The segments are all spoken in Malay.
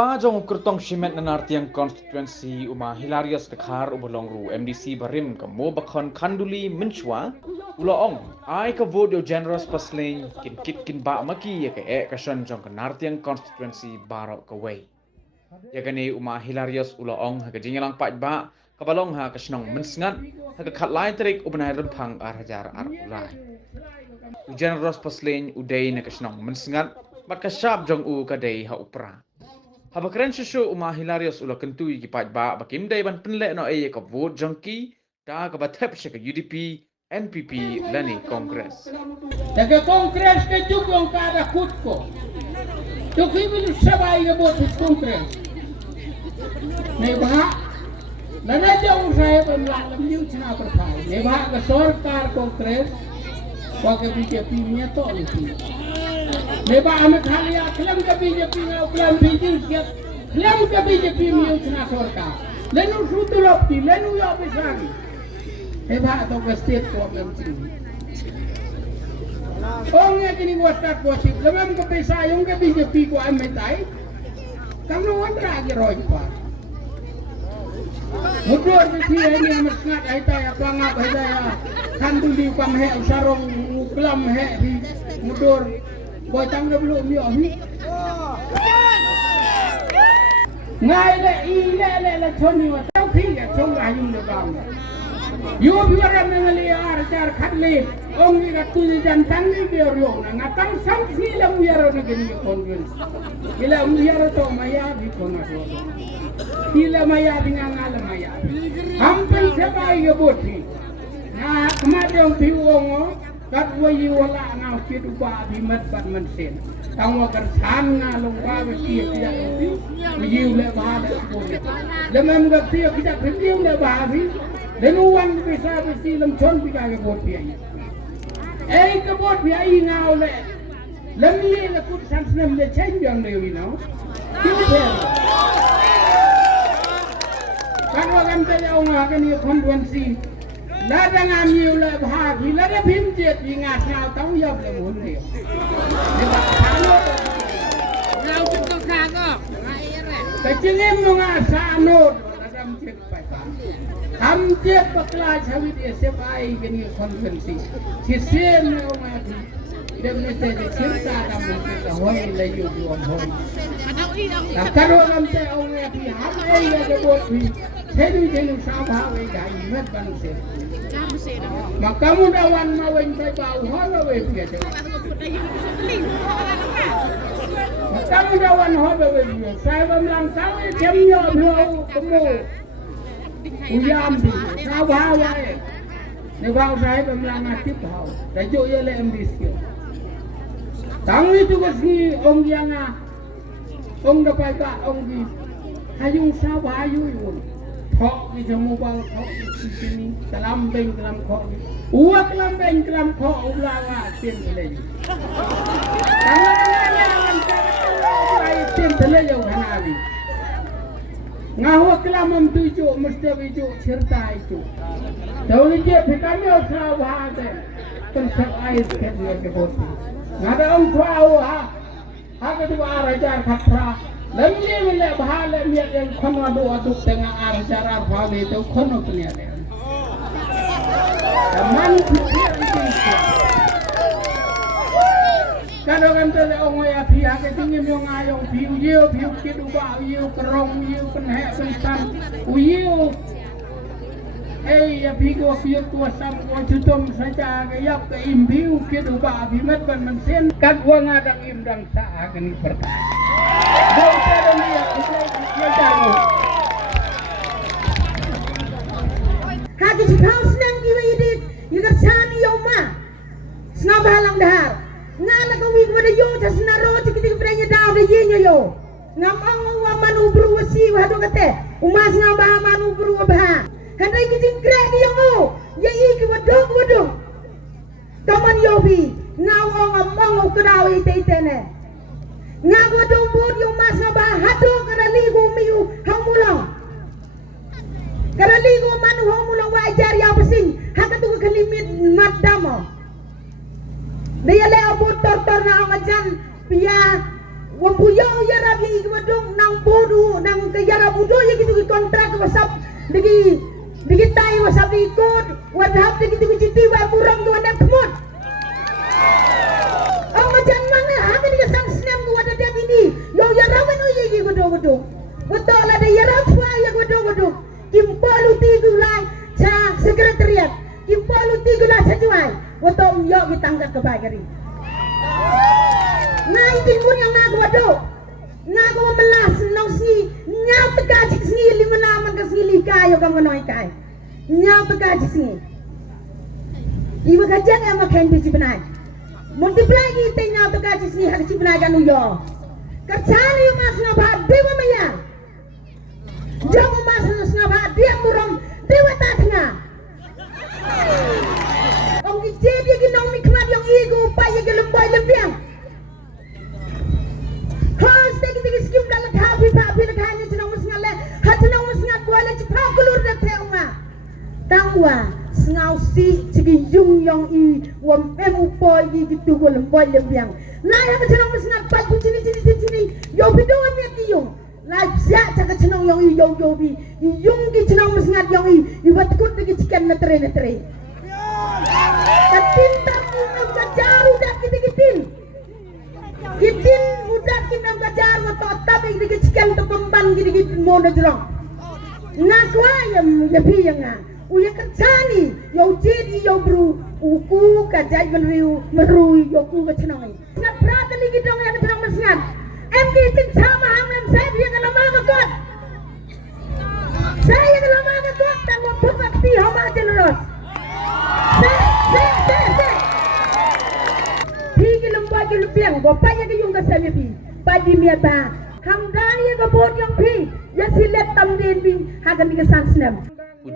Apa jong kertong shimet na nartiang constituency uma hilarious dekhar ubolong ru MDC barim ke mo bakon kanduli menchwa uloong ai ka vote yo generous pasling kin ba maki ya ke kasan jong ke nartiang constituency baro ke way ya gani uma hilarious uloong ha ke jingalang pat ba kabalong ha kasnong mensngat ha ke khat lai trik ubnai rempang hajar ulai generous pasling udai na kasnong mensngat mat kasyap jong u kadai ha upra Habakren susu uma hilarious ula kentui ki pat ba bakim dai ban penle no ay ka vote jongki da ka batep se ka UDP NPP lani Congress. Daga Congress ke jugong ka ada kutko. Tuki bilu sabai ke vote Congress. Nebah lana jauh saya pemlak lemju cina berpai. Nebah ke sorkar Congress wa ke BJP nya to lupi. Nebah ame khali aklam ke BJP nya uklam bijil kiat aklam ke BJP nya cina sorkar. Lenu sutulopti lenu ya besari. Nebah to ke state problem sini. Ongnya kini buat start posip. Lemam ke pesa yung ke BJP ko ame tai. Kamu wandra agi roi pa. Mudur besi ini amat sangat aita ya pelangap aita ya kandul di ukam he usarong uklam he di mudur boy tang dah belum yo ni ngai le thoni wa tau khi ya chong ga yum de bang yo biara mengali ar jar khatli ong ni ka tu jan tang ni biar yo na ngatang sam si la biara na geni conference ila biara to maya bi kona so Sila maya dengan alam maya. Hampir sebaik ke boti. Nah, kemarin biwongo, kat wayi wala ngau kidu ba bimat ban mensen. Tangwa kersan ngalung ba besi tidak lebih. Wayi le bahada boti. Lemam gapti kita kerja le bahabi. Lenuan bisa besi lem chon pika ke boti ai. Ke boti ai ngau le. Lemli le kut sansnem le change yang le winau. Kita Kalau kan saya orang akan ia konvensi, lada ngambil le bahagi, lada bimjet ingat ngau tahu ya boleh mohon dia. Ngau cukup kagak, kecilnya mengasa anut, lada bimjet pakai. Bimjet paklah cawit SFI kini konvensi. Sisir ni orang itu, dia mesti cerita dalam cerita hoi layu buam hoi. Kalau kan saya orang itu, hamil ya kebuat Jenu sabah we gai met bangse. Maka mudawan mawen pe bau hola we biasa. Maka mudawan hola we biasa. Saya bamlang sawe jamnya blau kemu. Uyam di sabah we. Ne bau saya bamlang aktif bau. Dajuk ye le MDC. Tang itu kasi ong yang ong dapat ka ong di hayung sabah ayu. Kok di jamu bal kok di sini kelambing kelam kok uak kelambing kelam kok ulawa tin lagi tangan tin lagi hanawi ngahu kelam tuju mesti biju cerita itu tahu je fikami usah ada konsep air kedua ke boti ngada om tuau ha kedua raja khatra Lemnya mila bahala miat yang kono adu tengah arcara fahmi itu kono punya dia. Teman pikir itu. Kalau kan tu orang yang pihak ketinggi mengayong piu kidu ba piu kerong piu penhek pensan piu. Ya piu tua sam jutom saja yap ke impiu kidu ba bimat ban mensen kat wang ada imdang sa akan berkah. Hati kau senang jiwa ini, jika sani yoma, senang balang dahar. Ngala kau wik pada yo, tersenang roh, cikit beranya dah ada yenya yo. Ngamang waman ubru wasi wahdu kate, umas ngambah man ubru wabah. Handai kiting krek di yo, ye iki wadung. Taman yobi, ngawang amang ukadau ite-itene. Ngawa dombor yung masa bahado karaligo miu hamulang karaligo manu hamulang wajar ya pesing hakatu kalimit madamo dia le abot tortor na amajan pia Wampuyo ya rabi ikwadong nang bodu nang kayara budo ya gitu kontrak wasap digi tai wasap ikut wadhap digi citi wa burang tu ada kemut. Oh macam mana ha ni sang senam ku ada dia ini. Yo ya ramen ya gitu. Betul ada ya rawa ya gitu. Kimpalu tigulan sa sekretariat. Kimpalu tigulan sa juai. Betul yo ditangkap ke bagari. Nah itu pun yang nak waduh, nak memelas nong si nyau tegak sini lima nama ke sini kayo kamu noi kay, nyau tegak sini. Ibu kajang yang makan biji benai, multiply kita nyau tegak sini harus benai kan uyo. Kacali mas ngabah dewa maya, jauh mas ngabah dia murong dewa tatnya. Om jadi ginong mikmat yang igu payah gelembay lembiang. Harus tegi skim dalam happy lekanya cenang musngalle hacenang musngat boleh cepat keluar dari tema tangwa sengau si cegi jung yang i wam upoi gitu golem boleh biang nah yang cenang musngat pat cini yo bidoa meti yung lajak cak cenang yang i yo bi yung ki cenang musngat yang i buat kut degi cikan netre katinta pun jaru dak kitin Gitin mudah kita belajar atau tapi kita cikan tu kembang kita mau najerong. Ngakwa ya yang uya kecani ya jadi ya bro uku kajai meru ya ku kecenong. Ngat berapa lagi dong yang kecenong mesingan. MK cing sama hamlem saya yang lama kot. Saya yang lama kot dan mau berbakti hama jelas. Saya Pigi lembaga lupiang, bapaknya ke yung kasanya pi, padi miata, hamdani ke bod yang pi, ya silet tamden pi, hagan di kesan senam.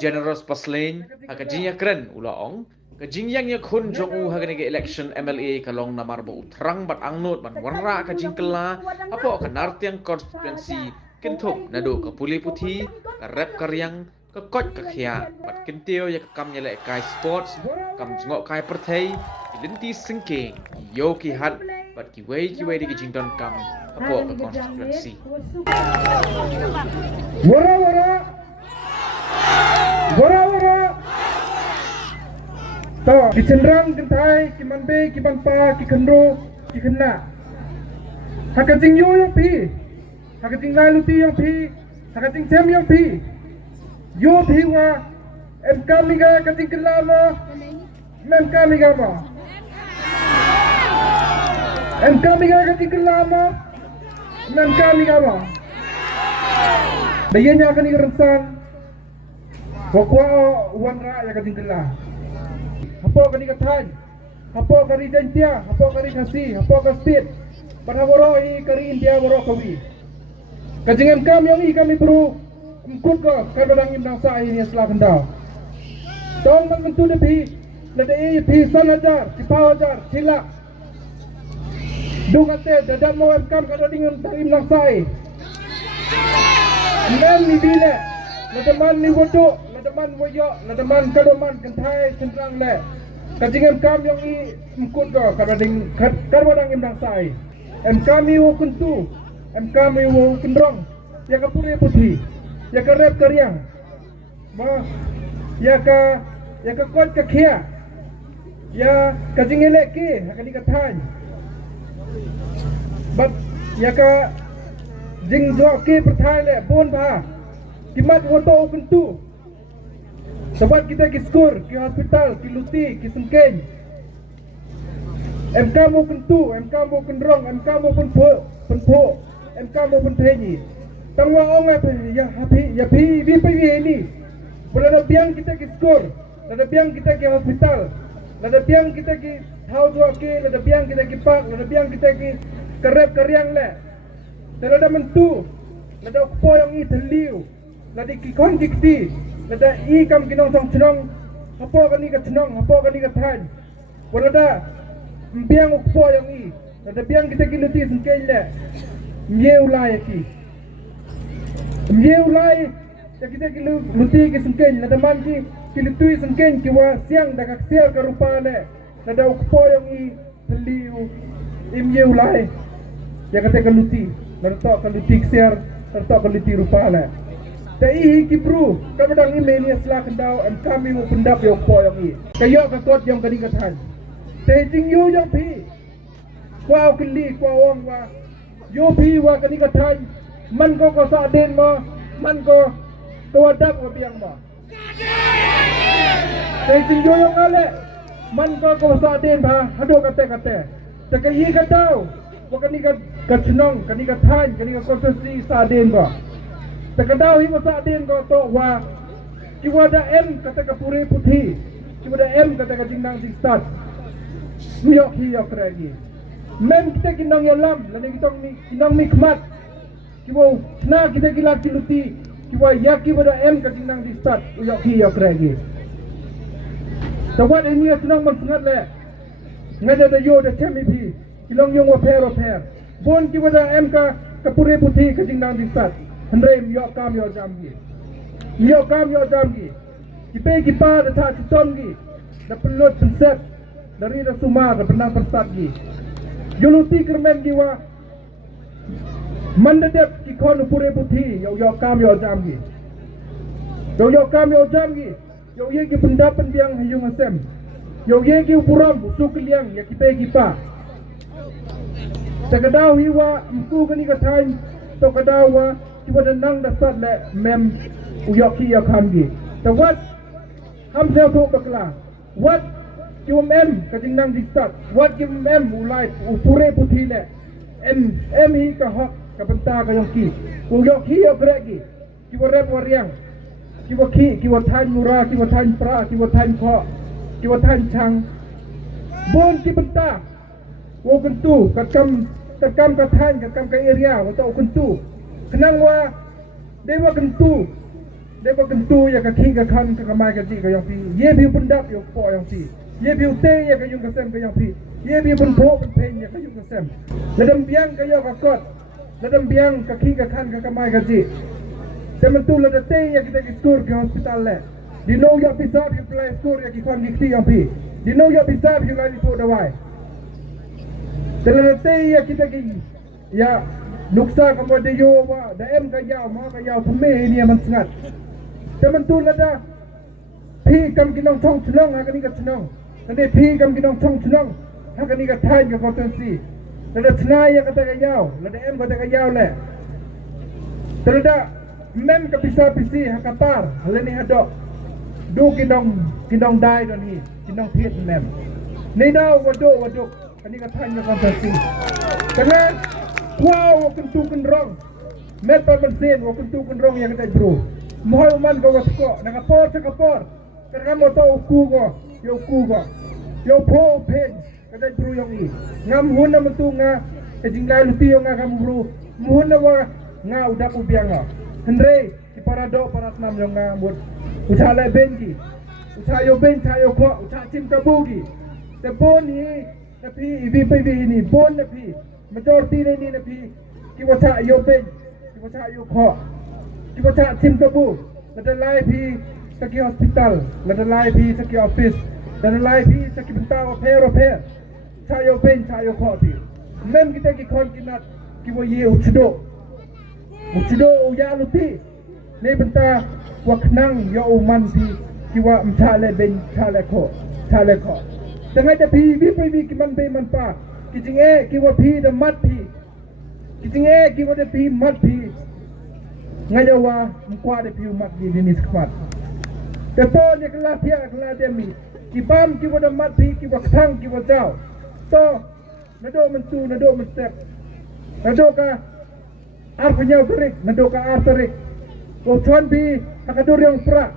Generous Paslane hakajinya keren ulaong kajingyang ya kun jongu hagan ke election MLA kalong namar bo utrang bat angnot ban warra kajing kela apa kanartiang constituency kentuk nado ke puli putih ke rep karyang ke kot ke khia bat kentio ya kam nyele kai sports kam jngok kai perthai linti singking yoki hat bat kiwei di kijingdon kam apa ke constituency Wara to kicendrang kentai kimanbe kimanpa kikendro kikena hakajing yo yang pi hakajing laluti yang pi hakajing sem yang pi yo pi wa em kamiga kajing kelama mem kamiga ma em kamiga kajing kelama mem kamiga ma bayanya akan irensan wakwa wanra ya kajing kelah hapo kani kathan hapo kari dentia hapo kari khasi hapo ka state panaworo I kari India woro kawi kajingan kam yang I kami bro mkut ko kadang indang sa ini setelah kendal tong man mentu de bi lade I bi sanajar sipawajar sila dungate dadam mo kam kadang tarim nang sai nem ni bile ladaman ni wodo ladaman woyo ladaman kadoman kentai centrang le kajingan kam yang I mkut ko kadang kadang indang sai em kami wo kuntu em kami wo kendrong ya ka puri putih ya ka rep karyang ma ya ka kot ka khia ya kajingele ke akali ka than bat ya ka jing jo ke perthai le bon ba kimat wo to kuntu sebab kita ki skor ki hospital ki luti ki sengkeng em kamu kentu em kamu kendrong em kamu penpo em kamu penpenyi tangwa ong ya happy ya pi ni boleh biang kita ki skor ada biang kita ki hospital ada biang kita ki thau jo ke ada biang kita ki pak ada biang kita ki kerep karyang le ada mentu ada ko yang I thliu ada ki kon dikti ada I kam kinong song chnong apo kani ka chnong apo kani ka than boleh ada biang ukpo yang I ada biang kita kiluti sengkeng le myeulai ki myeulai kita kiluti ki sengkeng ada man ki kilutui sengkeng ki wa siang dak aksiar ka rupa le ada ukpo yang I thliu myeulai ya kata kaluti nertok kaluti share nertok kaluti rupa lah tapi kibru kadang email ni selah kendau and kami mau pendap yang po yang ni kayo kakot yang kani katan tejing yo yang pi kwao kili kwao wang wa yo pi wa kani katan man ko sa den mo man ko wadap wa biang mo tejing yo yang ale man ko sa den ba hado kate takayi kadau wa kani ka chnong kani ka than kani ka konsensi sa den ba takadaw hi sa den ko to wa kiwada em kata ka puri puthi kiwada em kata ka jingnang sing start miyok hi yok ragi mem kita kinong yalam lani kitong mi kinong mikmat kiwo na kita kilat kiluti kiwa ya kiwada em ka jingnang sing start uyok hi yok ragi tawat ini senang mensengat le ngada da yo da chemi pi kilong yung wa per bon kiwada em ka puri puthi ka jingnang sing start Hendrai miyok kam yo jamgi kipe kipa da ta chitomgi da pelut pensep dari da suma da benang persatgi yuluti kermen giwa mandadep ki kon pure puthi yo kam yo jamgi yo kam yo jamgi yo ye ki pendapan biang hayung asem yo ye ki upuram usuk liang ya kipe kipa takadaw hiwa mku kani kathan to kadawa kiwa nang dasat le mem uyoki ya kamgi the what ham sel to bakla what kiwa mem kajing nang disat what kiwa mem ulai upure puthi le em hi ka hok ka benta ka yoki uyoki ya gregi kiwa rep wariang kiwa kiwa than mura kiwa than pra kiwa than kho kiwa than chang bon ki benta wo kentu kakam ka than ka area wa to kentu kenang wa dewa kentu ya ka ki ka khan ka kamai ka ji ka yang pi ye bi pendap yo po yang pi ye bi te ya ka yung ka sem ka yang pi ye bi pun po pun pen ya ka yung ka sem ladam biang ka yo ka kot ladam biang ka ki ka khan ka kamai ka ji sementu lada te ya kita ki skur ke hospital le di no ya pi sab you play skur ya ki khan ki ti yang pi di no ya pi sab you lani po dawai lada te ya kita ki ya nuksa kamu ada yo wa da em ka yaw ma ka yaw thame ni man sngat teman tu lada phi kam kinong thong chnong ha kani ka chnong kani phi kam kinong thong chnong ha kani ka thai ka potensi lada thnai ya kata ka yaw lada em kata ka yaw le lada mem ka pisa pisi ha katar halani hado du kinong dai don hi kinong thiet mem nei daw waduk kani ka thai ka potensi kana wow kentu kenrong met pa bensin wa kentu kenrong yang kita bro mohon man go wasko nakapor karena mo to ku go yo pro pen kada bro yang ni ngam hun na mtu nga jinglai luti yo nga kam bro mohon na wa nga udak ubiang nga hendre ki parado paratnam yo nga mut usale bengi usayo ben tayo ko usa tim kabugi te boni tapi ibi ni bon na pi majority ni na pi kiwa cha yo ben kiwa cha yo kho kiwa cha tim kabu lada lai pi sa ki hospital lada lai pi sa ki office lada lai pi sa ki bentao repair cha yo ben cha yo kho pi mem kita ki khon kinat kiwa ye uchdo ya luti le benta waknang yo man pi kiwa mcha le ben cha le kho tengah da pi bi ki man be man pa kijinge kiwa pi da mat pi kijinge kiwa da pi mat pi ngayawa mkwa da pi mat di ni skmat teto ni kala pia kala demi kibam kiwa da mat pi kiwa thang kiwa jao to nado mentu nado mestep nado ka ar penyau terik nado ka ar terik ko chon pi akadur yang pra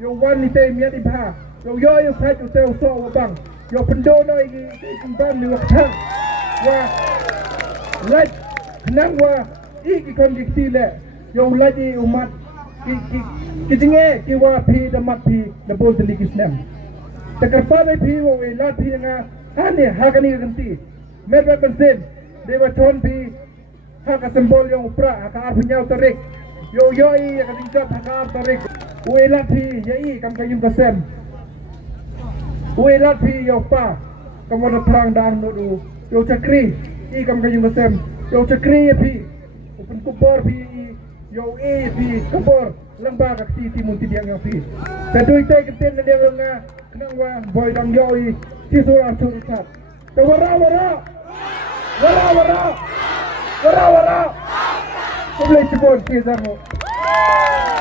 yo wan ni te mi di ba yo phat yo te so wa bang yo pendo no igi kumbang ni wakthang wa laj nang wa igi kondisi le yo laji umat ki jinge ki wa phi da mat phi da bol de likisnam takar pa be phi wo e la phi nga ane ha kani ganti merba bensin de wa thon phi ha ka symbol yo upra ha ka ar phinyau tarik yo i ka dingkat ha ka ar tarik wo e la phi ya i kam ka yum ka sem Uilat pi yo pa kamu ada perang dan nodu yo cakri i kam kayung kesem Yo cakri pi. Open kubor pi. Yo pi kubor. Lembah kaksi timun tidiang yang pi. Tadui tay kenten na dia nga kenang wa boy dang yoi si surah surat. Wara. Wara. Sebelah cebon si zamu.